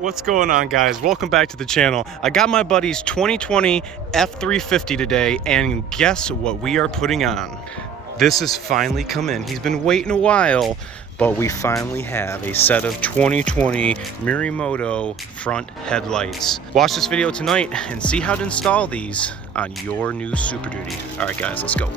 What's going on, guys? Welcome back to the channel. I got my buddy's 2020 F350 today, and guess what we are putting on? This has finally come in. He's been waiting a while, but we finally have a set of 2020 Morimoto front headlights. Watch this video tonight and see how to install these on your new Super Duty. All right, guys, let's go.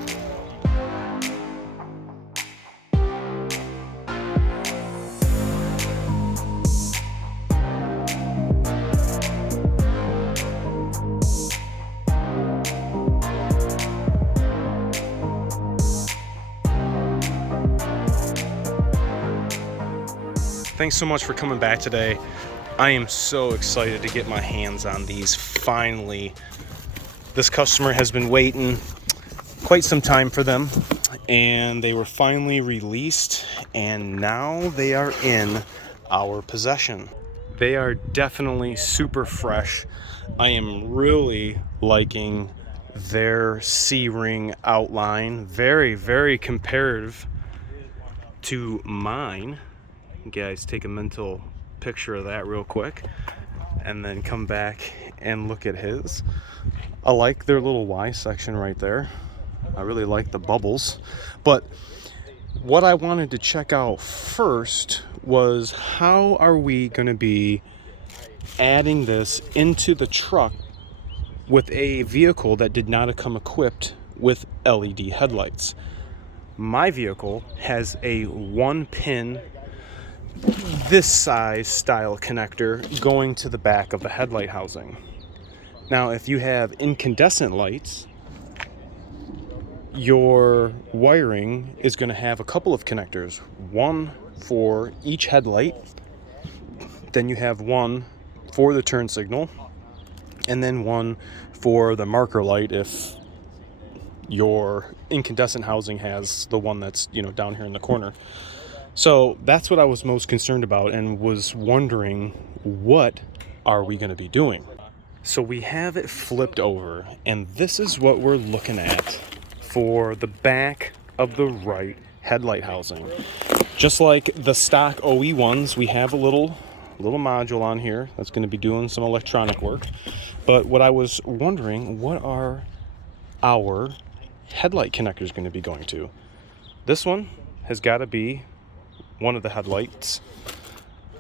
Thanks so much for coming back today. I am so excited to get my hands on these finally. This customer has been waiting quite some time for them, and they were finally released, and now they are in our possession. They are definitely super fresh. I am really liking their C-ring outline. Very, very comparative to mine. Guys, take a mental picture of that real quick and then come back and look at his. I like their little Y section right there. I really like the bubbles, but what I wanted to check out first was how are we going to be adding this into the truck with a vehicle that did not come equipped with LED headlights. My vehicle has a 1-pin this size style connector going to the back of the headlight housing. Now, if you have incandescent lights, your wiring is going to have a couple of connectors, one for each headlight, then you have one for the turn signal, and then one for the marker light if your incandescent housing has the one that's, down here in the corner. So that's what I was most concerned about and was wondering, what are we going to be doing? So we have it flipped over, and this is what we're looking at for the back of the right headlight housing. Just like the stock OE ones, we have a little module on here that's going to be doing some electronic work. But what I was wondering, what are our headlight connectors going to be going to? This one has got to be one of the headlights.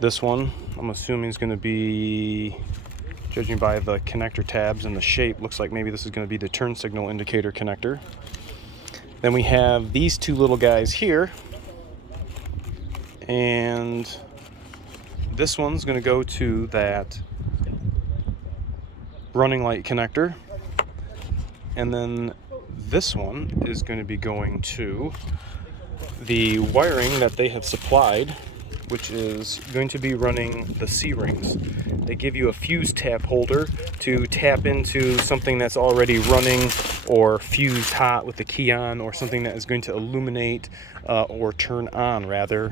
This one, I'm assuming, is going to be, judging by the connector tabs and the shape, looks like maybe this is going to be the turn signal indicator connector. Then we have these two little guys here, and this one's going to go to that running light connector, and then this one is going to be going to the wiring that they have supplied, which is going to be running the C-rings. They give you a fuse tap holder to tap into something that's already running or fused hot with the key on, or something that is going to illuminate or turn on rather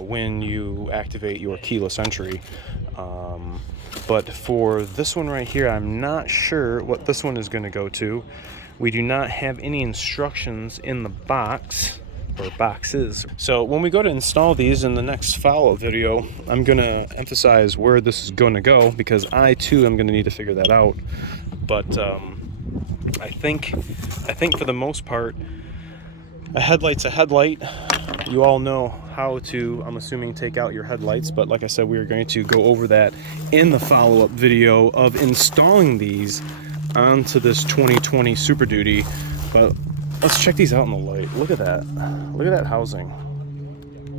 when you activate your keyless entry. But for this one right here, I'm not sure what this one is going to go to. We do not have any instructions in the box or boxes. So when we go to install these in the next follow-up video, I'm going to emphasize where this is going to go, because I too am going to need to figure that out. But I think for the most part, a headlight's a headlight. You all know how to, I'm assuming, take out your headlights, but like I said, we are going to go over that in the follow-up video of installing these onto this 2020 Super Duty. But let's check these out in the light. Look at that. Look at that housing.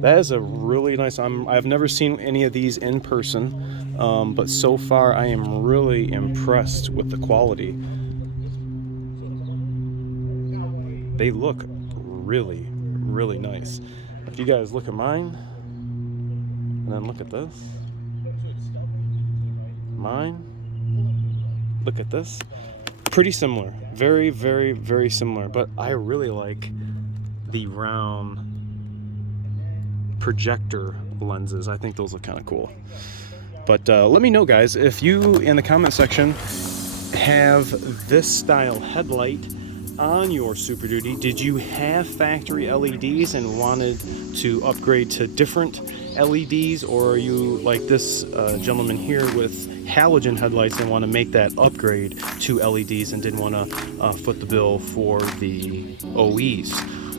That is a really nice, I've never seen any of these in person, but so far I am really impressed with the quality. They look really, really nice. If you guys look at mine, and then look at this. Mine. Look at this. Pretty similar. Very, very, very similar. But I really like the round projector lenses. I think those look kind of cool. But let me know, guys, if you in the comment section have this style headlight on your Super Duty, did you have factory LEDs and wanted to upgrade to different LEDs, or are you like this gentleman here with halogen headlights and want to make that upgrade to LEDs and didn't want to foot the bill for the OEs?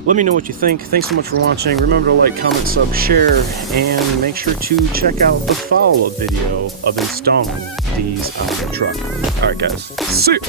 Let me know what you think. Thanks so much for watching. Remember to like, comment, sub, share, and make sure to check out the follow-up video of installing these on your truck. All right, guys. See ya.